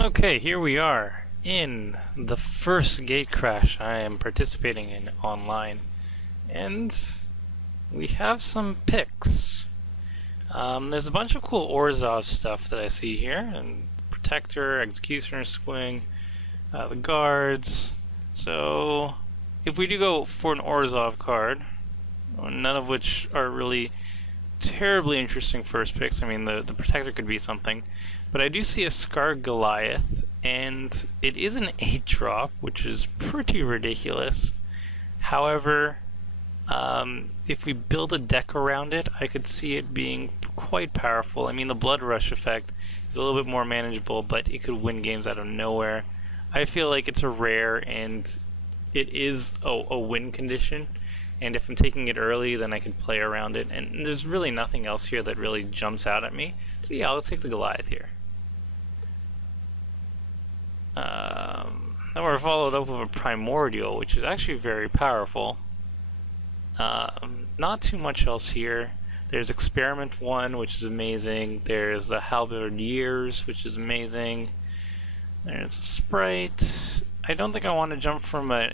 Okay, here we are in the first gate crash I am participating in online, and we have some picks. There's a bunch of cool Orzhov stuff that I see here, and Protector, Executioner, Swing, the guards. So, if we do go for an Orzhov card, none of which are really terribly interesting first picks. I mean, the Protector could be something. But I do see a Scar Goliath, and it is an 8-drop, which is pretty ridiculous. However, if we build a deck around it, I could see it being quite powerful. I mean, the Blood Rush effect is a little bit more manageable, but it could win games out of nowhere. I feel like it's a rare, and it is a win condition. And if I'm taking it early, then I can play around it. And there's really nothing else here that really jumps out at me. So yeah, I'll take the Goliath here. Then we're followed up with a Primordial, which is actually very powerful. Not too much else here. There's Experiment 1, which is amazing. There's the Halberdiers, which is amazing. There's a Sprite. I don't think I want to jump from a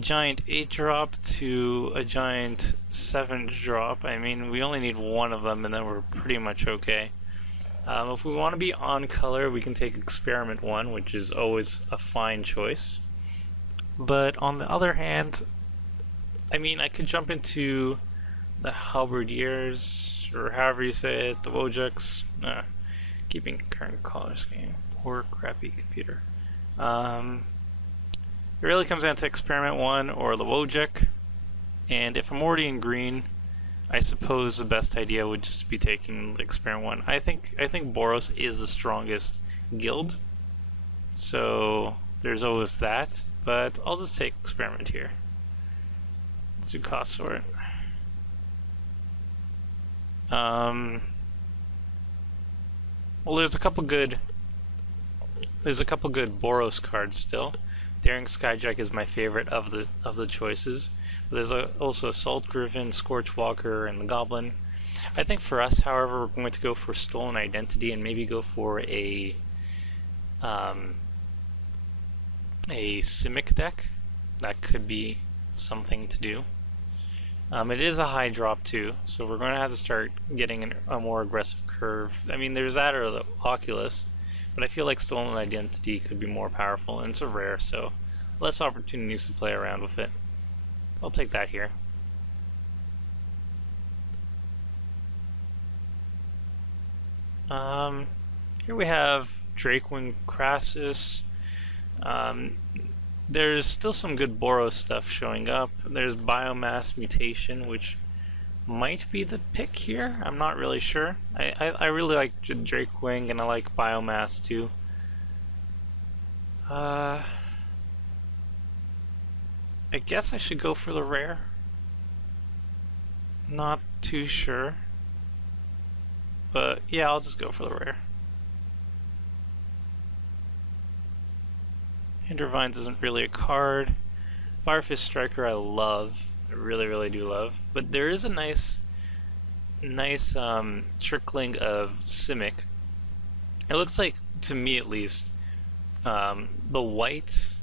giant 8-drop to a giant 7-drop. I mean, we only need one of them and then we're pretty much okay. If we want to be on color, we can take Experiment 1, which is always a fine choice. But on the other hand, I mean, I could jump into the Halberdiers, or however you say it, the Wojaks. Keeping current color scheme. Poor crappy computer. It really comes down to Experiment 1 or the Wojak. And if I'm already in green, I suppose the best idea would just be taking Experiment 1. I think Boros is the strongest guild, so there's always that, but I'll just take Experiment here. Let's do cost sort. Well, there's a couple good Boros cards still. Daring Skyjack is my favorite of the choices. But there's also Assault Griffin, Scorchwalker, and the Goblin. I think for us, however, we're going to go for Stolen Identity and maybe go for a Simic deck. That could be something to do. It is a high drop too, so we're going to have to start getting a more aggressive curve. I mean, there's that or the Oculus. But I feel like Stolen Identity could be more powerful, and it's a rare, so less opportunities to play around with it. I'll take that here. Here we have Drakewing Crassus. There's still some good Boros stuff showing up. There's Biomass Mutation, which might be the pick here. I'm not really sure. I really like Drakewing, and I like Biomass too. I guess I should go for the rare. Not too sure. But yeah, I'll just go for the rare. Hintervines isn't really a card. Firefist Striker I love. I really do love. But there is a nice trickling of Simic. It looks like, to me at least, the white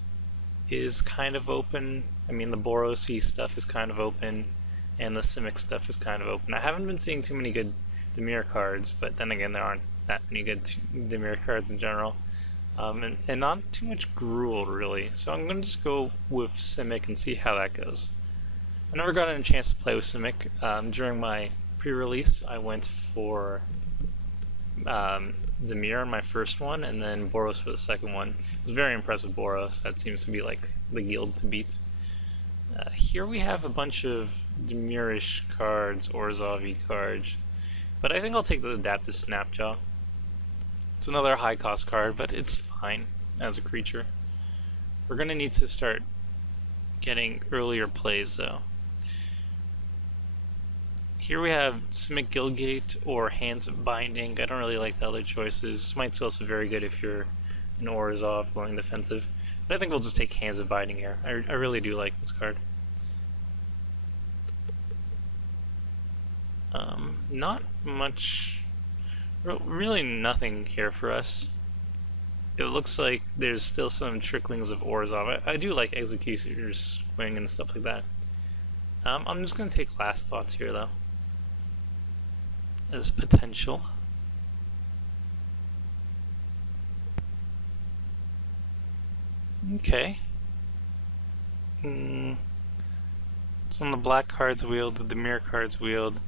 is kind of open. I mean, the Borosy stuff is kind of open, and the Simic stuff is kind of open. I haven't been seeing too many good Dimir cards, but then again, there aren't that many good Dimir cards in general. And not too much Gruul, really. So I'm going to just go with Simic and see how that goes. I never got a chance to play with Simic. During my pre-release, I went for Dimir in my first one, and then Boros for the second one. I was very impressed with Boros. That seems to be like the guild to beat. Here we have a bunch of Dimirish cards, Orzhov cards, but I think I'll take the Adaptive Snapjaw. It's another high cost card, but it's fine as a creature. We're going to need to start getting earlier plays though. Here we have Simic Guildgate or Hands of Binding. I don't really like the other choices. Smite's also very good if you're an Orzhov going defensive. But I think we'll just take Hands of Binding here. I really do like this card. Not much, really nothing here for us. it looks like there's still some tricklings of ores off. I do like Executioner's Wing and stuff like that. I'm just going to take Last Thoughts here, though, as potential. Okay. Some of the black cards wheeled, the Dimir cards wheeled.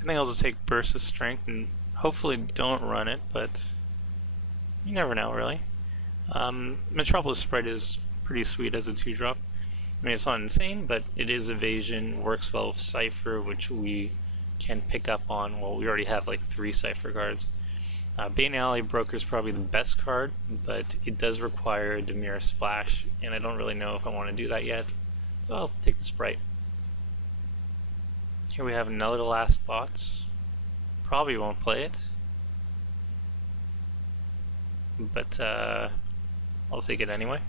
I think I'll just take Burst of Strength and hopefully don't run it, but you never know, really. Metropolis Sprite is pretty sweet as a 2-drop. I mean, it's not insane, but it is evasion, works well with Cypher, which we can pick up on. Well, we already have like 3 Cypher cards. Bane Alley Broker is probably the best card, but it does require a Dimir Splash, and I don't really know if I want to do that yet, so I'll take the Sprite. Here we have another Last Thoughts. Probably won't play it, but I'll take it anyway.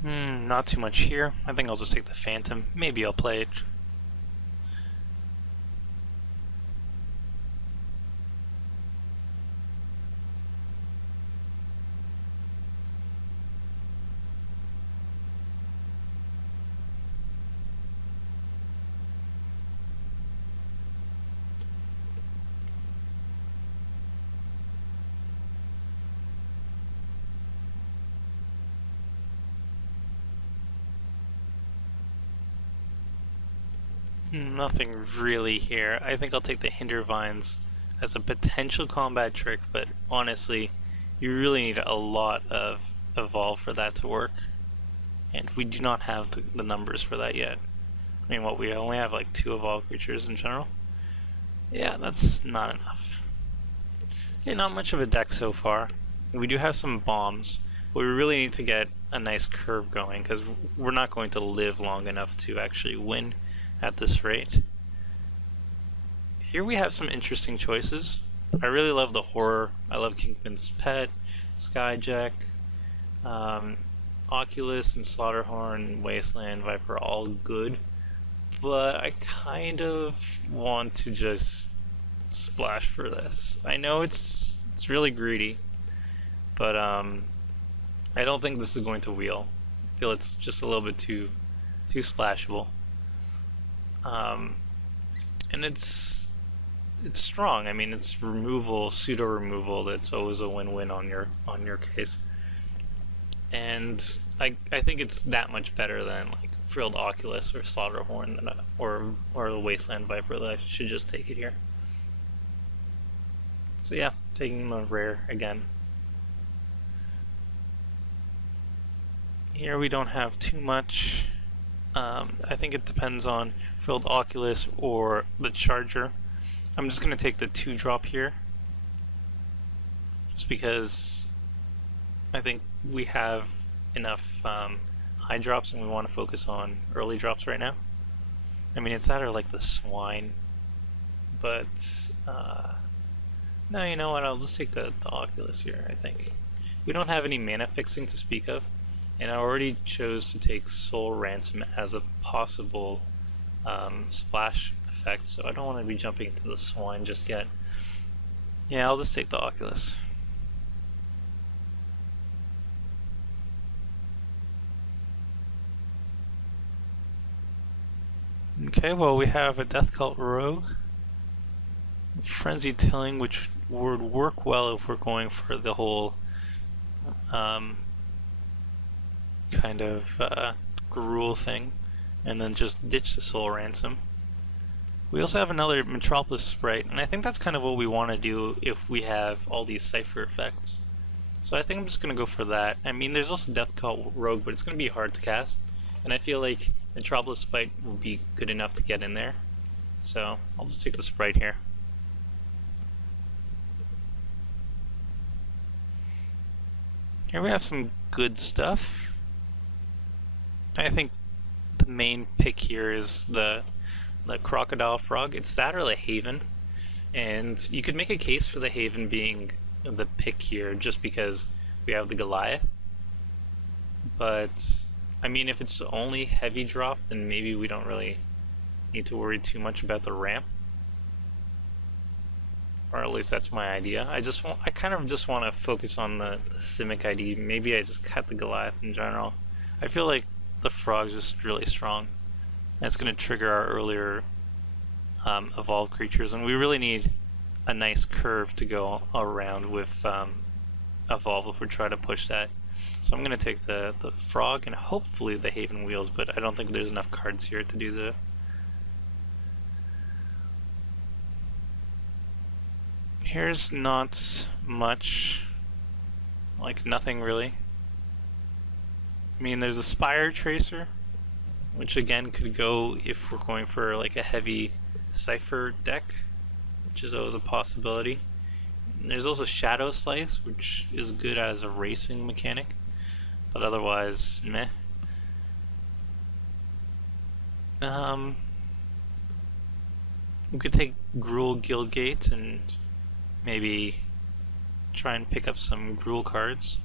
Not too much here. I think I'll just take the Phantom. Maybe I'll play it. Nothing really here. I think I'll take the Hinder Vines as a potential combat trick, but honestly, you really need a lot of Evolve for that to work. And we do not have the numbers for that yet. I mean, what, we only have like 2 Evolve creatures in general? Yeah, that's not enough. Okay, not much of a deck so far. We do have some bombs, but we really need to get a nice curve going, because we're not going to live long enough to actually win at this rate. Here we have some interesting choices. I really love the horror. I love Kingpin's Pet, Skyjack, Oculus and Slaughterhorn, Wasteland Viper, all good. But I kind of want to just splash for this. I know it's really greedy, but I don't think this is going to wheel. I feel it's just a little bit too splashable. And it's strong. I mean, it's removal, pseudo removal. That's always a win-win on your case. And I think it's that much better than like Frilled Oculus or Slaughterhorn or the Wasteland Viper. That I should just take it here. So yeah, taking the rare again. Here we don't have too much. I think it depends on Frilled Oculus or the Charger. I'm just going to take the 2-drop here, just because I think we have enough high drops and we want to focus on early drops right now. I mean, it's either like the Swine, but no, you know what, I'll just take the Oculus here, I think. We don't have any mana fixing to speak of, and I already chose to take Soul Ransom as a possible splash effect, so I don't want to be jumping into the Swine just yet. Yeah, I'll just take the Oculus. Okay, well, we have a Death Cult Rogue, Frenzy Tilling, which would work well if we're going for the whole kind of gruel thing, and then just ditch the Soul Ransom. We also have another Metropolis Sprite, and I think that's kind of what we want to do if we have all these Cypher effects. So I think I'm just going to go for that. I mean, there's also Death Cult Rogue, but it's going to be hard to cast, and I feel like Metropolis Sprite will be good enough to get in there. So I'll just take the Sprite here. Here we have some good stuff. I think the main pick here is the Crocodile Frog. It's that or the Haven, and you could make a case for the Haven being the pick here just because we have the Goliath. But I mean, if it's only heavy drop, then maybe we don't really need to worry too much about the ramp. Or at least that's my idea. I kind of just want to focus on the Simic ID. Maybe I just cut the Goliath in general. I feel like the Frog's just really strong. And it's going to trigger our earlier evolved creatures, and we really need a nice curve to go around with evolve if we try to push that. So I'm going to take the Frog and hopefully the Haven Wheels, but I don't think there's enough cards here to do the... Here's not much, like nothing really. I mean, there's a Spire Tracer, which again could go if we're going for like a heavy Cipher deck, which is always a possibility. And there's also Shadow Slice, which is good as a racing mechanic, but otherwise, meh. We could take Gruul Guildgate and maybe try and pick up some Gruul cards.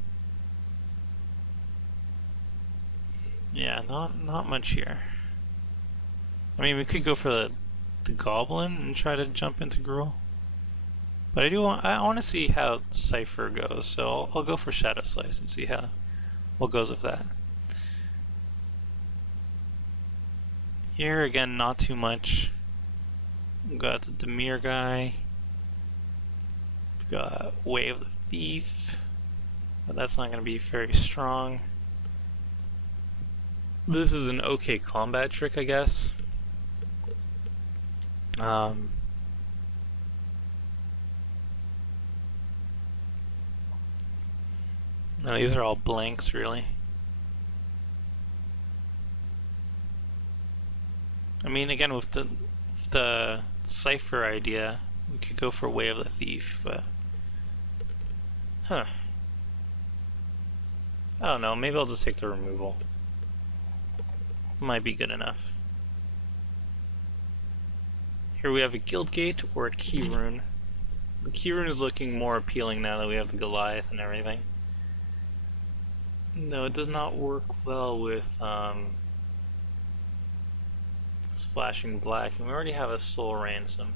Yeah, not much here. I mean, we could go for the Goblin and try to jump into Gruul. But I want to see how Cipher goes, so I'll go for Shadow Slice and see what goes with that. Here again, not too much. We've got the Dimir guy. We've got Way of the Thief, but that's not going to be very strong. This is an okay combat trick, I guess. No, these are all blanks, really. I mean, again, with the Cipher idea, we could go for Way of the Thief, but... Huh. I don't know, maybe I'll just take the removal. Might be good enough. Here we have a Guildgate or a Keyrune. The Keyrune is looking more appealing now that we have the Goliath and everything. No, it does not work well with Splashing Black, and we already have a Soul Ransom.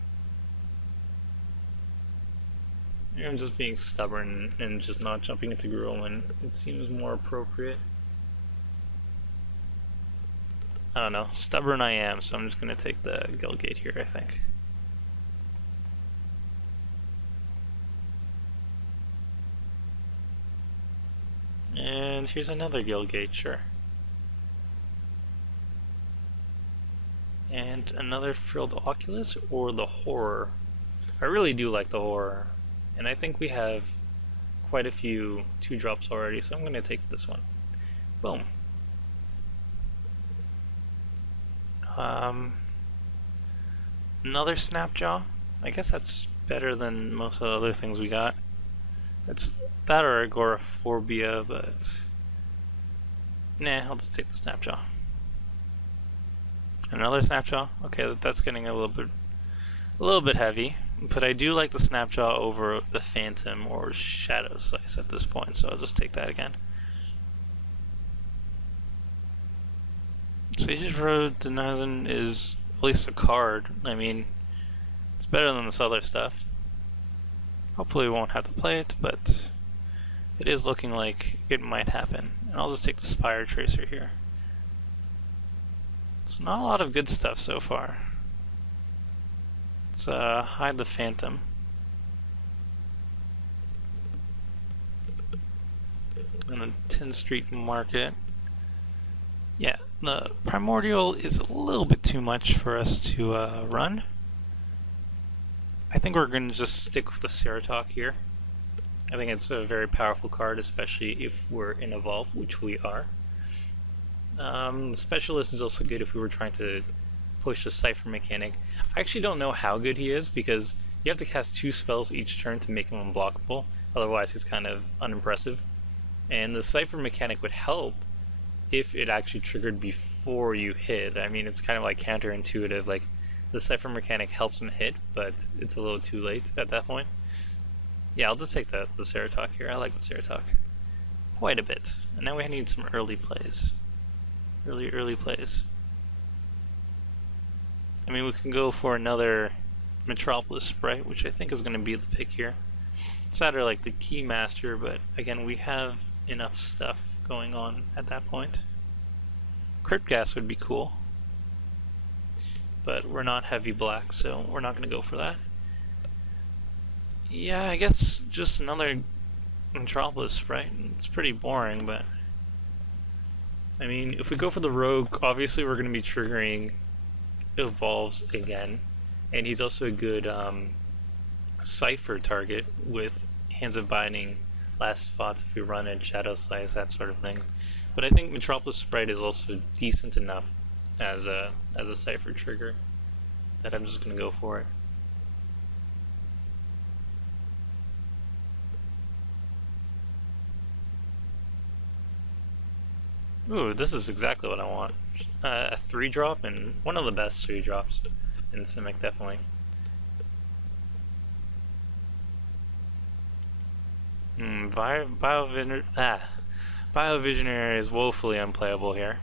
I'm just being stubborn and just not jumping into Gruul when it seems more appropriate. I don't know, stubborn I am, so I'm just going to take the Guildgate here, I think. And here's another Guildgate, sure. And another Frilled Oculus or the Horror. I really do like the Horror, and I think we have quite a few 2-drops already, so I'm going to take this one. Boom. Another Snapjaw. I guess that's better than most of the other things we got. It's that or Agoraphobia, but nah, I'll just take the Snapjaw. Another Snapjaw. Okay, that's getting a little bit heavy, but I do like the Snapjaw over the Phantom or Shadow Slice at this point, so I'll just take that again. Sage's Road Denizen is at least a card. I mean, it's better than this other stuff. Hopefully we won't have to play it, but it is looking like it might happen. And I'll just take the Spire Tracer here. It's not a lot of good stuff so far. Let's hide the Phantom. And the 10th Street Market. Yeah, the Primordial is a little bit too much for us to run. I think we're going to just stick with the Ceratok here. I think it's a very powerful card, especially if we're in Evolve, which we are. The Specialist is also good if we were trying to push the Cipher mechanic. I actually don't know how good he is, because you have to cast 2 spells each turn to make him unblockable, otherwise he's kind of unimpressive. And the Cipher mechanic would help if it actually triggered before you hit. I mean, it's kind of like counterintuitive, like the Cipher mechanic helps him hit, but it's a little too late at that point. Yeah, I'll just take the Ceratok here. I like the Ceratok quite a bit. And now we need some early plays. Early plays. I mean, we can go for another Metropolis Sprite, which I think is going to be the pick here. It's either like the Keymaster, but again, we have enough stuff going on at that point. Crypt Gas would be cool, but we're not heavy black, so we're not going to go for that. Yeah, I guess just another Metropolis Sprite. It's pretty boring, but I mean, if we go for the Rogue, obviously we're going to be triggering Evolves again, and he's also a good Cypher target with Hands of Binding, Last Thoughts if we run in Shadow Slice, that sort of thing. But I think Metropolis Sprite is also decent enough as a Cypher trigger that I'm just going to go for it. Ooh, this is exactly what I want. A 3-drop, and one of the best 3-drops in Simic, definitely. Biovisionary is woefully unplayable here.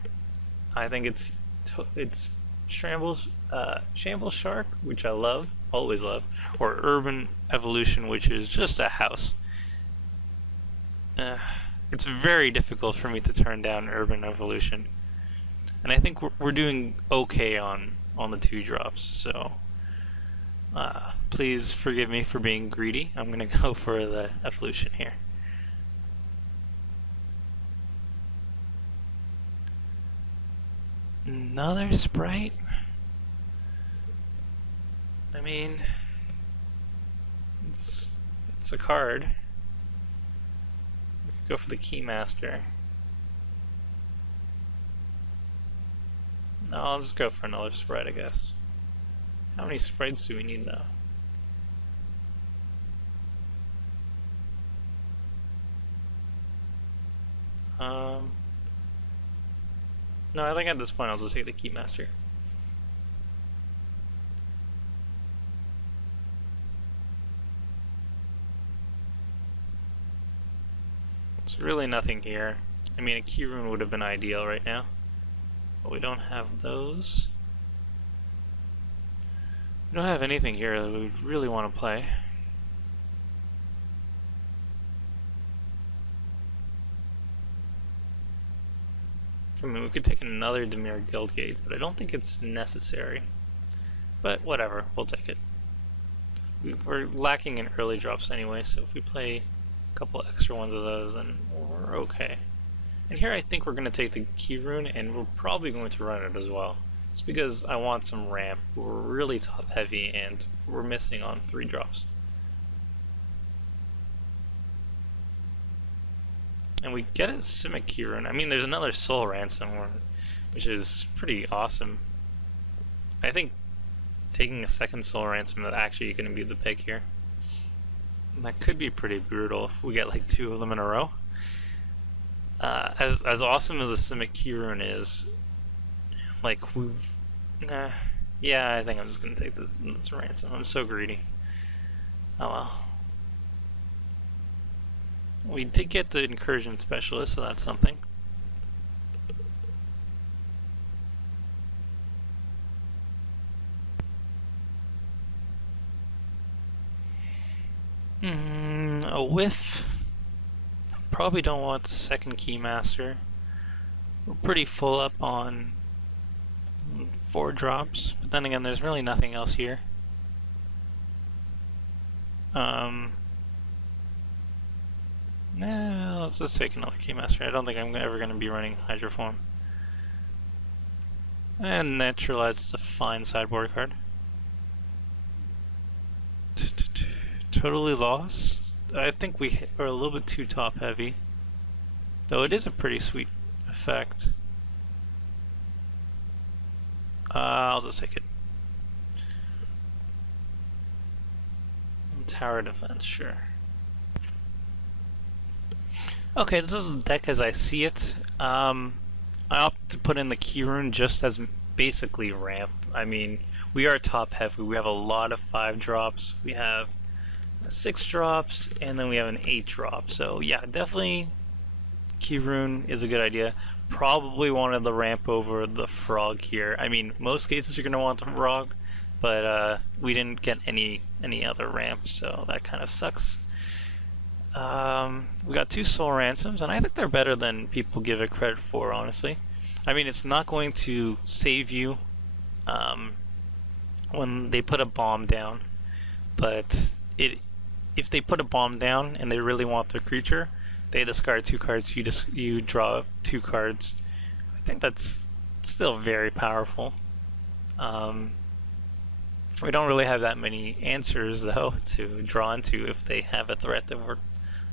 I think it's Shambles Shark, which I love, always love, or Urban Evolution, which is just a house. It's very difficult for me to turn down Urban Evolution, and I think we're doing okay on the 2-drops. So please forgive me for being greedy. I'm gonna go for the Evolution here. Another Sprite? I mean, it's a card. We could go for the Keymaster. No, I'll just go for another Sprite, I guess. How many Sprites do we need though? No, I think at this point I'll just take the Keymaster. There's really nothing here. I mean, a Key Rune would have been ideal right now, but we don't have those. We don't have anything here that we really want to play. I mean, we could take another Dimir Guildgate, but I don't think it's necessary. But whatever, we'll take it. We're lacking in early drops anyway, so if we play a couple extra ones of those, then we're okay. And here I think we're going to take the Key Rune, and we're probably going to run it as well. Just because I want some ramp. We're really top heavy, and we're missing on 3-drops. And we get a Simic Key Rune. I mean, there's another Soul Ransom one, which is pretty awesome. I think taking a second Soul Ransom is actually going to be the pick here. And that could be pretty brutal if we get like 2 of them in a row. As awesome as a Simic Key Rune is, like yeah, I think I'm just going to take this Ransom. I'm so greedy. Oh well. We did get the Incursion Specialist, so that's something. A whiff. Probably don't want the second Keymaster. We're pretty full up on 4-drops, but then again, there's really nothing else here. Nah, let's just take another Keymaster. I don't think I'm ever going to be running Hydroform. And Naturalize is a fine sideboard card. Totally Lost. I think we are a little bit too top heavy, though it is a pretty sweet effect. I'll just take it. Tower Defense, sure. Okay, this is the deck as I see it. I opted to put in the Key Rune just as basically ramp. I mean, we are top heavy. We have a lot of 5-drops. We have 6-drops, and then we have an 8-drop. So yeah, definitely Key Rune is a good idea. Probably wanted the ramp over the Frog here. I mean, most cases you're going to want the Frog, but we didn't get any other ramps, so that kind of sucks. We got 2 soul ransoms, and I think they're better than people give it credit for, honestly. I mean, it's not going to save you when they put a bomb down, but if they put a bomb down and they really want their creature, they discard 2 cards, you draw 2 cards. I think that's still very powerful. We don't really have that many answers, though, to draw into if they have a threat that we're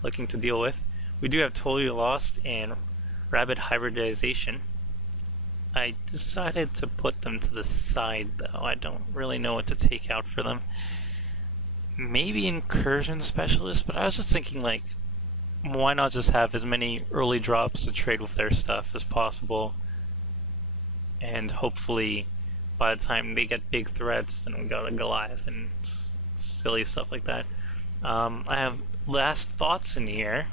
looking to deal with. We do have Totally Lost and Rabid Hybridization. I decided to put them to the side, though. I don't really know what to take out for them. Maybe Incursion Specialist, but I was just thinking, like, why not just have as many early drops to trade with their stuff as possible, and hopefully by the time they get big threats, then we got a Goliath and silly stuff like that. I have Last Thoughts in here,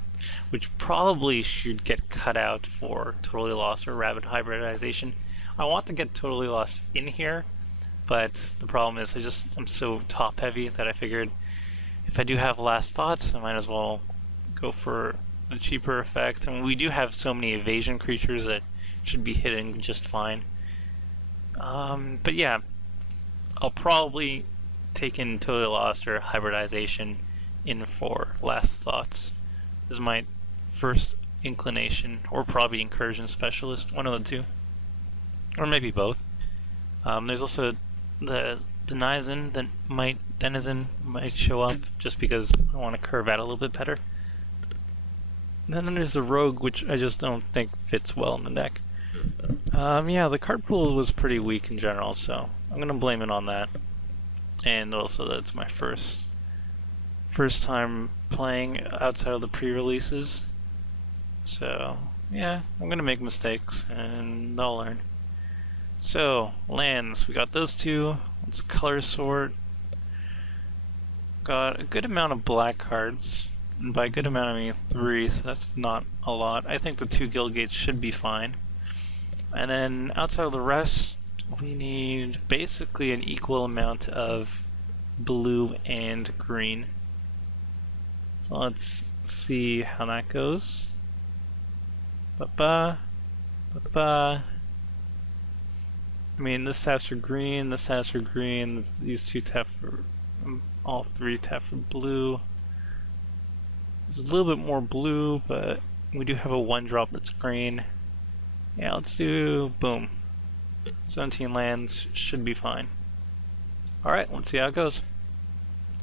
which probably should get cut out for Totally Lost or Rabid Hybridization. I want to get Totally Lost in here, but the problem is I'm so top heavy that I figured if I do have Last Thoughts, I might as well go for a cheaper effect. And we do have so many evasion creatures that should be hitting just fine. But yeah, I'll probably take in Totally Lost or Hybridization in for Last Thoughts. This is my first inclination, or probably Incursion Specialist, one of the two. Or maybe both. There's also the Denizen might show up, just because I want to curve out a little bit better. And then there's a Rogue, which I just don't think fits well in the deck. Yeah, the card pool was pretty weak in general, so I'm going to blame it on that. And also that it's my first time playing outside of the pre-releases. So, yeah, I'm going to make mistakes, and I'll learn. So, lands, we got those 2. Let's color sort. Got a good amount of black cards. And by good amount, I mean 3, so that's not a lot. I think the 2 Guild Gates should be fine. And then outside of the rest, we need basically an equal amount of blue and green. So let's see how that goes. Ba-ba. Ba-ba. I mean, this has for green, this has for green, these 2 tap for, all 3 tap for blue. There's a little bit more blue, but we do have a 1-drop that's green. Yeah, let's do, boom. 17 lands should be fine. Alright, let's see how it goes.